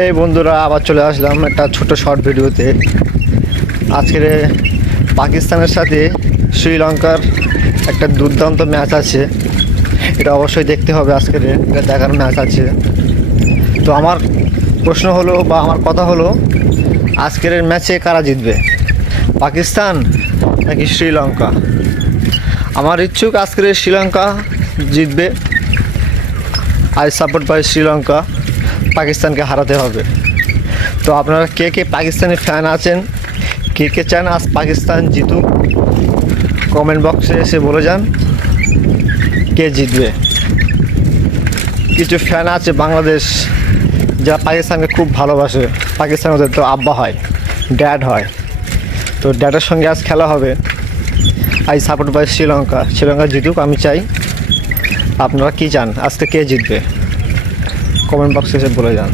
এই বন্ধুরা, আবার চলে আসলাম একটা ছোট শর্ট ভিডিওতে। আজকের পাকিস্তানের সাথে শ্রীলঙ্কার একটা দুর্দান্ত ম্যাচ আছে, এটা অবশ্যই দেখতে হবে। আজকের এটা দেখার ম্যাচ আছে। তো আমার প্রশ্ন হলো বা আমার কথা হলো, আজকের ম্যাচে কারা জিতবে, পাকিস্তান নাকি শ্রীলঙ্কা? আমার ইচ্ছুক আজকের শ্রীলঙ্কা জিতবে। I support by Sri Lanka. পাকিস্তানকে হারাতে হবে। তো আপনারা কে কে পাকিস্তানি ফ্যান আছেন, কে কে চান আজ পাকিস্তান জিতুক, কমেন্ট বক্সে এসে বলে যান কে জিতবে। কিছু ফ্যান আছে বাংলাদেশ যারা পাকিস্তানকে খুব ভালোবাসে। পাকিস্তান ওদের তো আব্বা হয়, ড্যাড হয়। তো ড্যাডের সঙ্গে আজ খেলা হবে। I support by Sri Lanka. Sri Lanka জিতুক আমি চাই। আপনারা কী চান, আজকে কে জিতবে? কমেন্ট বক্সে এসে বলে যান।